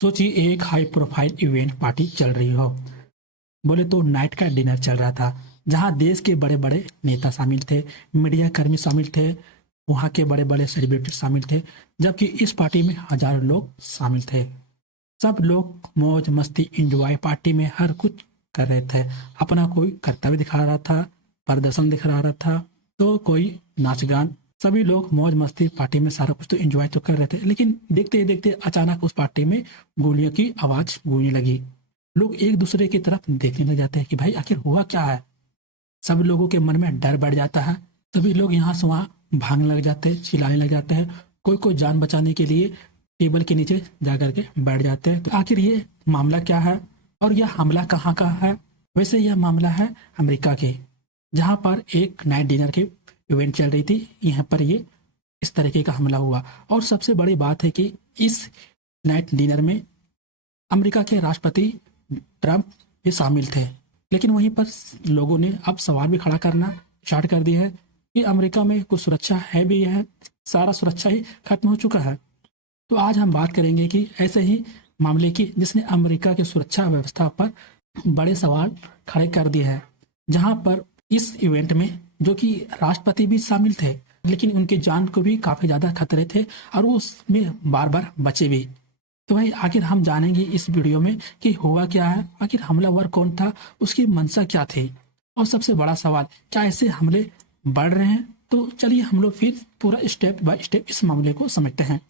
सोचिए एक high profile event party चल रही हो। बोले तो नाइट का डिनर चल रहा था, जहां देश के बड़े बड़े नेता शामिल थे, मीडिया कर्मी शामिल थे, वहां के बड़े बड़े सेलिब्रिटी शामिल थे। जबकि इस पार्टी में हजारों लोग शामिल थे। सब लोग मौज मस्ती इंजॉय पार्टी में हर कुछ कर रहे थे। अपना कोई कर्तव्य दिखा रहा था, प्रदर्शन दिखा रहा था, तो कोई नाच गान। सभी लोग मौज मस्ती पार्टी में सारा कुछ तो एंजॉय तो कर रहे थे, लेकिन देखते ही देखते अचानक उस पार्टी में गोलियों की आवाज गूंजने लगी। लोग एक दूसरे की तरफ देखने लग जाते हैं कि भाई आखिर हुआ क्या है। सब लोगों के मन में डर बढ़ जाता है। सभी लोग यहाँ से वहाँ भागने लग जाते हैं, चिल्लाने लग जाते हैं। कोई कोई जान बचाने के लिए टेबल के नीचे जा करके बैठ जाते हैं। तो आखिर ये मामला क्या है और यह हमला कहाँ का है? वैसे यह मामला है अमेरिका के, जहाँ पर एक नाइट डिनर की इवेंट चल रही थी। यहाँ पर ये इस तरीके का हमला हुआ। और सबसे बड़ी बात है कि इस नाइट डिनर में अमेरिका के राष्ट्रपति ट्रंप भी शामिल थे। लेकिन वहीं पर लोगों ने अब सवाल भी खड़ा करना स्टार्ट कर दिया है कि अमेरिका में कुछ सुरक्षा है भी है, सारा सुरक्षा ही खत्म हो चुका है। तो आज हम बात करेंगे कि ऐसे ही मामले की जिसने अमेरिका की सुरक्षा व्यवस्था पर बड़े सवाल खड़े कर दिए हैं, जहां पर इस इवेंट में जो कि राष्ट्रपति भी शामिल थे, लेकिन उनकी जान को भी काफी ज्यादा खतरे थे और वो उसमें बार बार बचे भी। तो भाई आखिर हम जानेंगे इस वीडियो में कि हुआ क्या है, आखिर हमलावर कौन था, उसकी मंशा क्या थी, और सबसे बड़ा सवाल क्या ऐसे हमले बढ़ रहे हैं। तो चलिए हम लोग फिर पूरा स्टेप बाय स्टेप इस मामले को समझते हैं।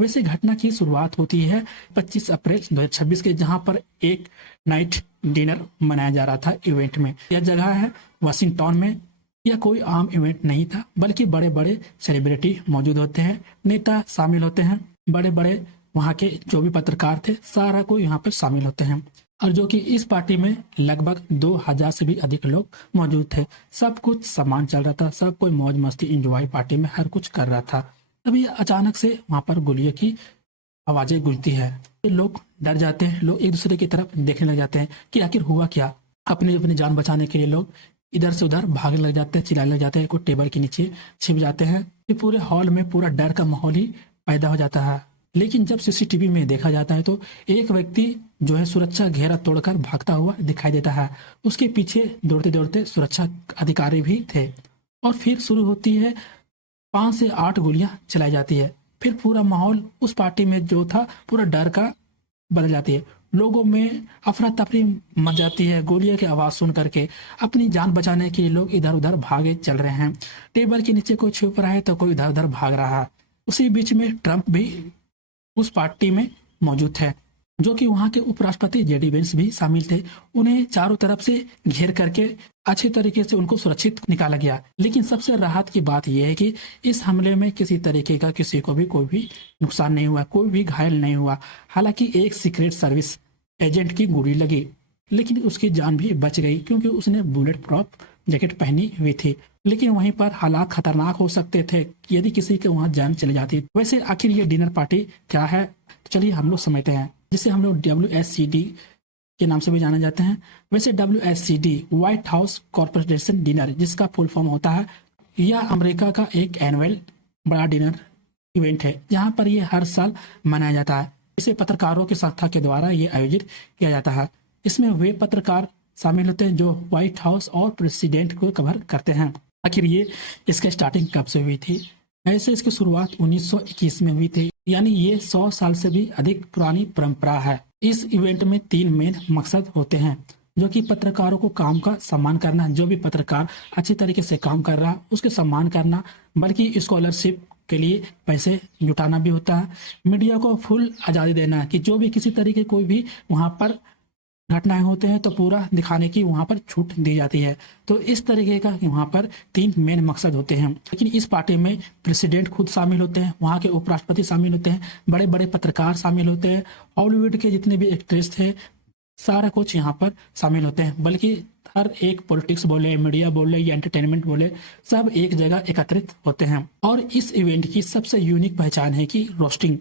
वैसे घटना की शुरुआत होती है 25 अप्रैल 2026 के, जहां पर एक नाइट डिनर मनाया जा रहा था इवेंट में। यह जगह है वाशिंगटन में। यह कोई आम इवेंट नहीं था, बल्कि बड़े बड़े सेलिब्रिटी मौजूद होते हैं, नेता शामिल होते हैं, बड़े बड़े वहाँ के जो भी पत्रकार थे सारा कोई यहाँ पर शामिल होते हैं। और जो कि इस पार्टी में लगभग 2000 से भी अधिक लोग मौजूद थे। सब कुछ सामान चल रहा था, सब कोई मौज मस्ती इंजॉय पार्टी में हर कुछ कर रहा था। तभी अचानक से वहाँ पर गोलियों की आवाजें गूंजती है। लोग डर जाते हैं, लोग एक दूसरे की तरफ देखने लग जाते हैं कि आखिर हुआ क्या। अपनी अपनी जान बचाने के लिए लोग इधर से उधर भागने लग जाते हैं, चिल्लाने लग जाते हैं, कोई टेबल के नीचे छिप जाते हैं। फिर पूरे हॉल में पूरा डर का माहौल ही पैदा हो जाता है। लेकिन जब सीसीटीवी में देखा जाता है तो एक व्यक्ति जो है सुरक्षा घेरा तोड़कर भागता हुआ दिखाई देता है। उसके पीछे दौड़ते दौड़ते सुरक्षा अधिकारी भी थे। और फिर शुरू होती है 5 से 8 गोलियां चलाई जाती है। फिर पूरा माहौल उस पार्टी में जो था पूरा डर का बदल जाती है। लोगों में अफरा तफरी मच जाती है। गोलियों की आवाज सुन करके अपनी जान बचाने के लिए लोग इधर उधर भागे चल रहे हैं। टेबल के नीचे कोई छुप रहा है तो कोई इधर उधर भाग रहा है। उसी बीच में ट्रंप भी उस पार्टी में मौजूद थे, जो कि वहां के उपराष्ट्रपति जेडी वेंस भी शामिल थे। उन्हें चारों तरफ से घेर करके अच्छे तरीके से उनको सुरक्षित निकाला गया। लेकिन सबसे राहत की बात यह है कि इस हमले में किसी तरीके का किसी को भी कोई भी नुकसान नहीं हुआ, कोई भी घायल नहीं हुआ। हालांकि एक सीक्रेट सर्विस एजेंट की गोली लगी, लेकिन उसकी जान भी बच गई क्योंकि उसने बुलेट प्रूफ जैकेट पहनी हुई थी। लेकिन वहीं पर हालात खतरनाक हो सकते थे यदि किसी के वहां जान चली जाती। वैसे आखिर ये डिनर पार्टी क्या है, तो चलिए हम लोग समझते हैं, जिसे हम लोग WSCD के नाम से भी जाने जाते हैं। वैसे WSCD white house corporation dinner, जिसका फुल फॉर्म होता है, यह अमेरिका का एक एनुअल बड़ा डिनर इवेंट है, जहां पर यह हर साल मनाया जाता है। इसे पत्रकारों की संस्था के द्वारा ये आयोजित किया जाता है। इसमें वे पत्रकार शामिल होते हैं जो व्हाइट हाउस और प्रेसिडेंट को कवर करते हैं। आखिर ये इसका स्टार्टिंग कब से हुई थी? ऐसे इसकी शुरुआत 1921 में हुई थी, यानी ये 100 साल से भी अधिक पुरानी परंपरा है। इस इवेंट में 3 मेन मकसद होते हैं, जो कि पत्रकारों को काम का सम्मान करना, जो भी पत्रकार अच्छी तरीके से काम कर रहा उसके सम्मान करना, बल्कि स्कॉलरशिप के लिए पैसे जुटाना भी होता है। मीडिया को फुल आज़ादी देना कि जो भी किसी तरीके कोई भी वहाँ पर घटनाएं होते हैं तो पूरा दिखाने की वहां पर छूट दी जाती है। तो इस तरीके का वहां पर 3 मेन मकसद होते हैं। लेकिन इस पार्टी में प्रेसिडेंट खुद शामिल होते हैं, वहां के उपराष्ट्रपति शामिल होते हैं, बड़े बड़े पत्रकार शामिल होते हैं, हॉलीवुड के जितने भी एक्ट्रेस थे सारा कुछ यहाँ पर शामिल होते हैं। बल्कि हर एक पॉलिटिक्स बोले, मीडिया बोले या एंटरटेनमेंट बोले, सब एक जगह एकत्रित होते हैं। और इस इवेंट की सबसे यूनिक पहचान है कि रोस्टिंग,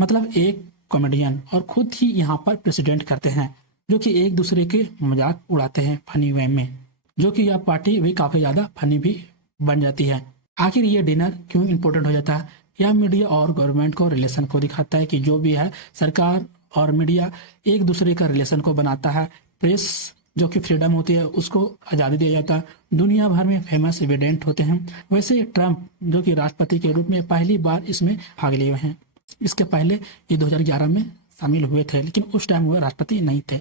मतलब एक कॉमेडियन और खुद ही यहाँ पर प्रेसिडेंट करते हैं, जो कि एक दूसरे के मजाक उड़ाते हैं फनी वे में, जो कि यह पार्टी भी काफी ज्यादा फनी भी बन जाती है। आखिर ये डिनर क्यों इम्पोर्टेंट हो जाता है? यह मीडिया और गवर्नमेंट को रिलेशन को दिखाता है कि जो भी है सरकार और मीडिया एक दूसरे का रिलेशन को बनाता है। प्रेस जो कि फ्रीडम होती है उसको आज़ादी दिया जाता है। दुनिया भर में फेमस इवेंट होते हैं। वैसे ट्रंप जो कि राष्ट्रपति के रूप में पहली बार इसमें भाग लिए हुए हैं। इसके पहले ये 2011 में शामिल हुए थे, लेकिन उस टाइम वो राष्ट्रपति नहीं थे।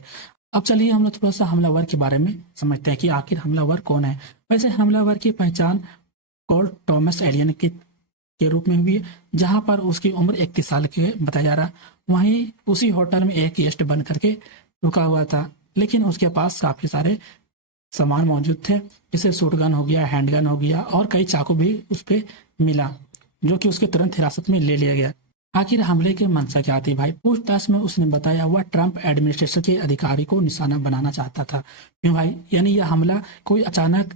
अब चलिए हम लोग थोड़ा सा हमलावर के बारे में समझते हैं कि आखिर हमलावर कौन है। वैसे हमलावर की पहचान कॉल टॉमस एलियन के रूप में हुई है, जहां पर उसकी उम्र 31 साल की बताया जा रहा। वहीं उसी होटल में एक गेस्ट बन करके रुका हुआ था, लेकिन उसके पास काफी सारे सामान मौजूद थे, जैसे शॉटगन हो गया, हैंडगन हो गया और कई चाकू भी उस पर मिला, जो कि उसके तुरंत हिरासत में ले लिया गया। आखिर हमले की मंशा क्या थी भाई? पूछताछ में उसने बताया वह ट्रंप एडमिनिस्ट्रेशन के अधिकारी को निशाना बनाना चाहता था। क्यों भाई? यानी यह हमला कोई अचानक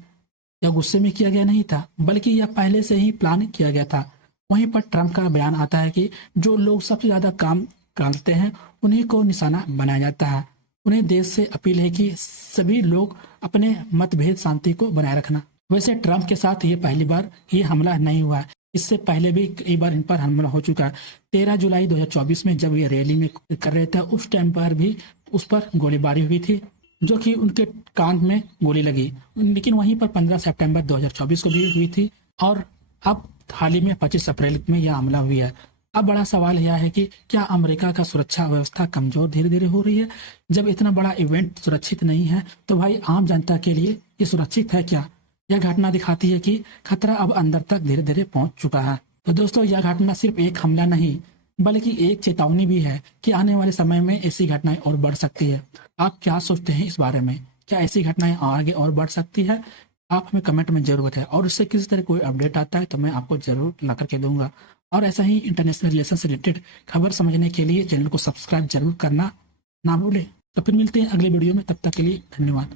या गुस्से में किया गया नहीं था, बल्कि यह पहले से ही प्लान किया गया था। वहीं पर ट्रंप का बयान आता है कि जो लोग सबसे ज्यादा काम करते हैं उन्हीं को निशाना बनाया जाता है। उन्हें देश से अपील है कि सभी लोग अपने मतभेद शांति को बनाए रखना। वैसे ट्रंप के साथ ये पहली बार ये हमला नहीं हुआ है, इससे पहले भी कई बार इन पर हमला हो चुका है। 13 जुलाई 2024 में जब ये रैली में कर रहे थे, उस टाइम पर भी उस पर गोलीबारी हुई थी, जो कि उनके कान में गोली लगी। लेकिन वहीं पर 15 सितंबर 2024 को भी हुई थी और अब हाल ही में 25 अप्रैल में यह हमला हुआ है। अब बड़ा सवाल यह है कि क्या अमेरिका का सुरक्षा व्यवस्था कमजोर धीरे धीरे हो रही है? जब इतना बड़ा इवेंट सुरक्षित नहीं है तो भाई आम जनता के लिए ये सुरक्षित है क्या? यह घटना दिखाती है कि खतरा अब अंदर तक धीरे धीरे पहुंच चुका है। तो दोस्तों, यह घटना सिर्फ एक हमला नहीं बल्कि एक चेतावनी भी है कि आने वाले समय में ऐसी घटनाएं और बढ़ सकती है। आप क्या सोचते हैं इस बारे में? क्या ऐसी घटनाएं आगे और बढ़ सकती है? आप हमें कमेंट में जरूर बताएं और इससे किसी तरह कोई अपडेट आता है तो मैं आपको जरूर ला करके दूंगा। और ऐसा ही इंटरनेशनल रिलेशन से रिलेटेड खबर समझने के लिए चैनल को सब्सक्राइब जरूर करना ना भूलें। तो फिर मिलते हैं अगले वीडियो में, तब तक के लिए धन्यवाद।